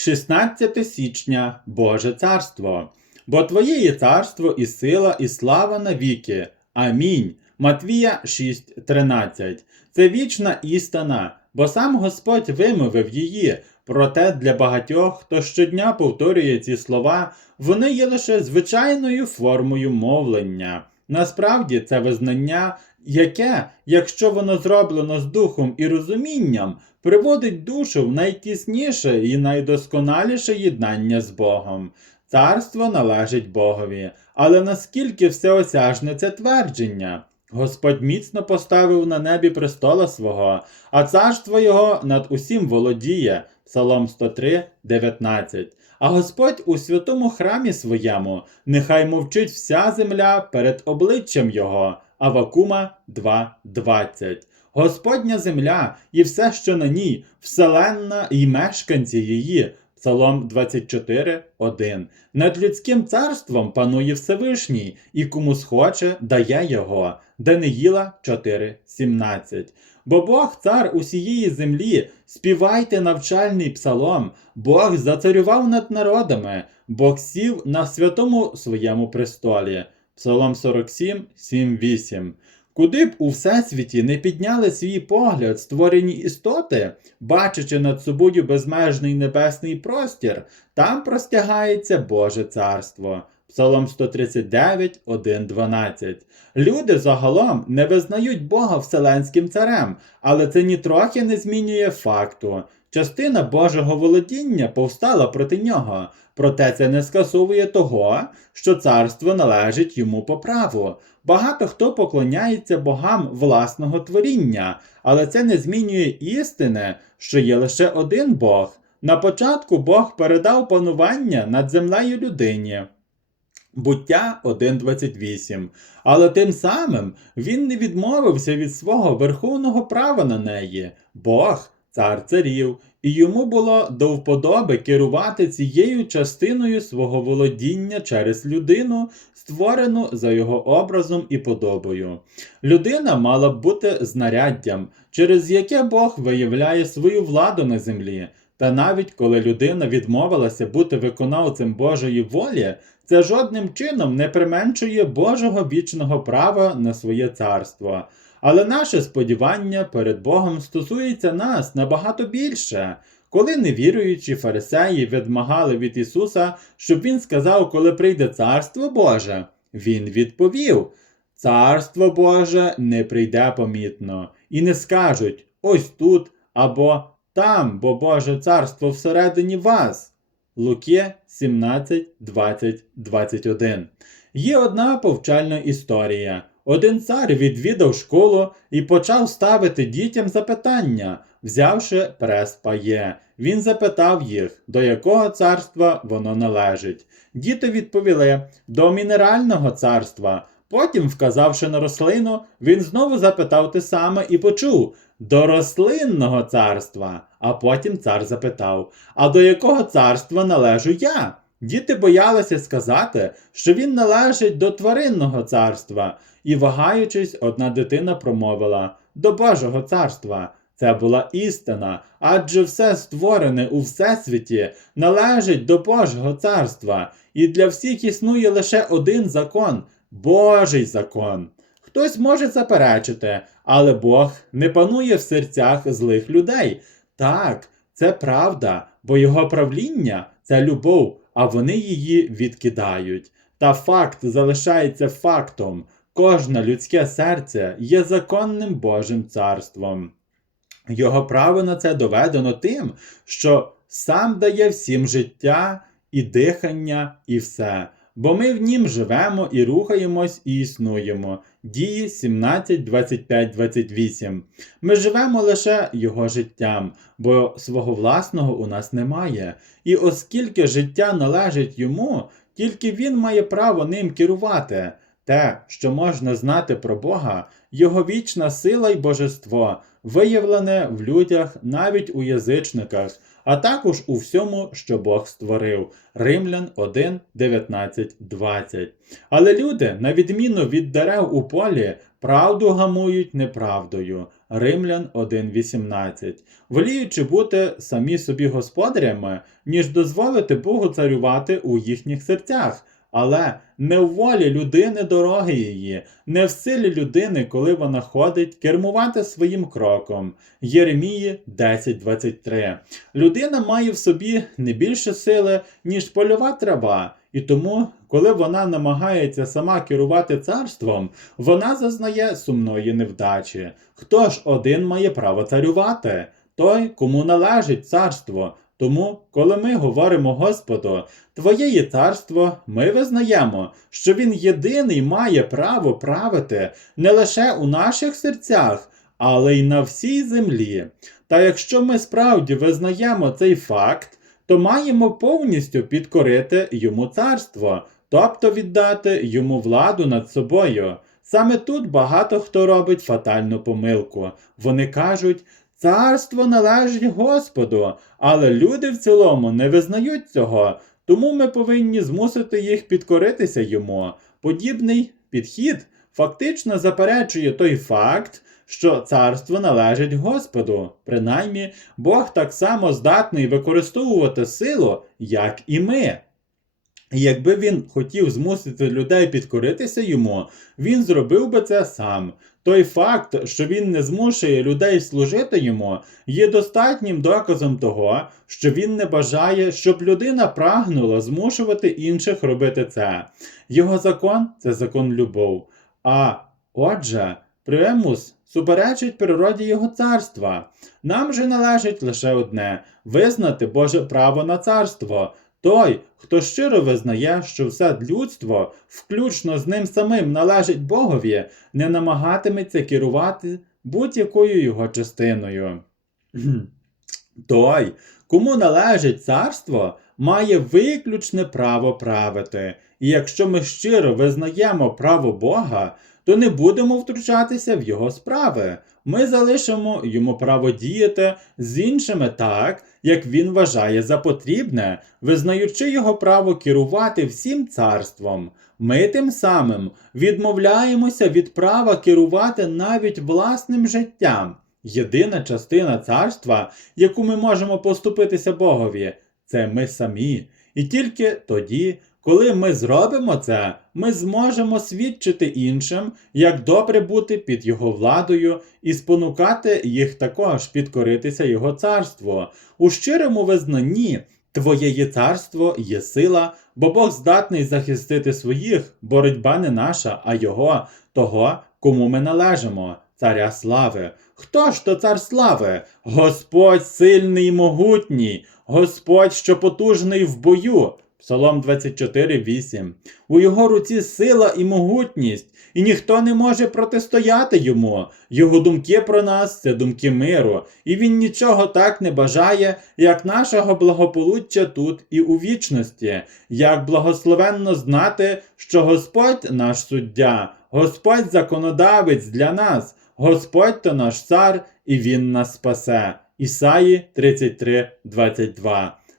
16 січня Боже царство. Бо Твоє є царство і сила, і слава навіки. Амінь. Матвія 6:13. Це вічна істина, бо сам Господь вимовив її. Проте для багатьох, хто щодня повторює ці слова, вони є лише звичайною формою мовлення. Насправді це визнання, яке, якщо воно зроблено з духом і розумінням, приводить душу в найтісніше і найдосконаліше єднання з Богом. Царство належить Богові, але наскільки всеосяжне це твердження? Господь міцно поставив на небі престола свого, а царство його над усім володіє. Псалом 103, 19. А Господь у святому храмі своєму, нехай мовчить вся земля перед обличчям Його. Авакума 2.20. Господня земля і все, що на ній, вселенна і мешканці її. Псалом 24, 1. Над людським царством панує Всевишній, і кому схоче, дає його. Даниїла 4, 17. Бо Бог цар усієї землі, співайте навчальний псалом, Бог зацарював над народами, Бог сів на святому своєму престолі. Псалом 47, 7, 8. Куди б у всесвіті не підняли свій погляд створені істоти, бачачи над собою безмежний небесний простір, там простягається Боже царство. Псалом 139, 1, 12. Люди загалом не визнають Бога вселенським царем, але це нітрохи не змінює факту. Частина Божого володіння повстала проти нього, проте це не скасовує того, що царство належить йому по праву. Багато хто поклоняється богам власного творіння, але це не змінює істини, що є лише один Бог. На початку Бог передав панування над землею людині. Буття 1.28. Але тим самим він не відмовився від свого верховного права на неї. Бог цар царів, і йому було до вподоби керувати цією частиною свого володіння через людину, створену за його образом і подобою. Людина мала б бути знаряддям, через яке Бог виявляє свою владу на землі. Та навіть коли людина відмовилася бути виконавцем Божої волі, це жодним чином не применшує Божого вічного права на своє царство. Але наше сподівання перед Богом стосується нас набагато більше. Коли невіруючі фарисеї відмагали від Ісуса, щоб Він сказав, коли прийде Царство Боже, Він відповів: Царство Боже не прийде помітно, і не скажуть ось тут або там, бо Боже царство всередині вас. Луки 17, 20, 21. Є одна повчальна історія. Один цар відвідав школу і почав ставити дітям запитання, взявши прес пає. Він запитав їх, до якого царства воно належить. Діти відповіли до мінерального царства. Потім, вказавши на рослину, він знову запитав те саме і почув до рослинного царства. А потім цар запитав: А до якого царства належу я? Діти боялися сказати, що він належить до тваринного царства, і, вагаючись, одна дитина промовила до Божого царства. Це була істина, адже все створене у всесвіті належить до Божого царства, і для всіх існує лише один закон Божий закон. Хтось може заперечити, але Бог не панує в серцях злих людей. Так, це правда, бо його правління це любов, а вони її відкидають. Та факт залишається фактом. Кожне людське серце є законним Божим царством. Його право на це доведено тим, що сам дає всім життя і дихання, і все. Бо ми в нім живемо і рухаємось і існуємо. Дії 17, 25, 28. Ми живемо лише його життям, бо свого власного у нас немає. І оскільки життя належить йому, тільки він має право ним керувати. Те, що можна знати про Бога, його вічна сила й божество, виявлене в людях навіть у язичниках, а також у всьому, що Бог створив. Римлян 1, 19, 20. Але люди, на відміну від дерев у полі, правду гамують неправдою. Римлян 1.18. Воліючи бути самі собі господарями, ніж дозволити Богу царювати у їхніх серцях. Але не в волі людини дороги її, не в силі людини, коли вона ходить, кермувати своїм кроком. Єремії 10.23. Людина має в собі не більше сили, ніж польова трава, і тому, коли вона намагається сама керувати царством, вона зазнає сумної невдачі. Хто ж один має право царювати? Той, кому належить царство. Тому, коли ми говоримо Господу, Твоє є царство, ми визнаємо, що Він єдиний має право правити не лише у наших серцях, але й на всій землі. Та якщо ми справді визнаємо цей факт, то маємо повністю підкорити йому царство, тобто віддати йому владу над собою. Саме тут багато хто робить фатальну помилку. Вони кажуть, царство належить Господу, але люди в цілому не визнають цього, тому ми повинні змусити їх підкоритися йому. Подібний підхід фактично заперечує той факт, що царство належить Господу. Принаймні, Бог так само здатний використовувати силу, як і ми. Якби він хотів змусити людей підкоритися йому, він зробив би це сам. Той факт, що він не змушує людей служити йому, є достатнім доказом того, що він не бажає, щоб людина прагнула змушувати інших робити це. Його закон це закон любов. А отже, примус суперечить природі його царства. Нам же належить лише одне визнати Боже право на царство. Той, хто щиро визнає, що все людство, включно з ним самим, належить Богові, не намагатиметься керувати будь-якою його частиною. Той, кому належить царство, має виключне право правити. І якщо ми щиро визнаємо право Бога, то не будемо втручатися в його справи. Ми залишимо йому право діяти з іншими так, як він вважає за потрібне, визнаючи його право керувати всім царством. Ми тим самим відмовляємося від права керувати навіть власним життям. Єдина частина царства, яку ми можемо поступитися Богові, це ми самі. І тільки тоді, коли ми зробимо це, ми зможемо свідчити іншим, як добре бути під його владою і спонукати їх також підкоритися його царству. У щирому визнанні Твоє є царство є сила, бо Бог здатний захистити своїх, боротьба не наша, а Його, того, кому ми належимо, царя слави. Хто ж то цар слави? Господь сильний і могутній, Господь, що потужний в бою. Псалом 24, 8. У його руці сила і могутність, і ніхто не може протистояти йому. Його думки про нас це думки миру, і він нічого так не бажає, як нашого благополуччя тут і у вічності, як благословенно знати, що Господь наш суддя, Господь законодавець для нас, Господь то наш цар, і Він нас спасе. Ісаї 33, 22.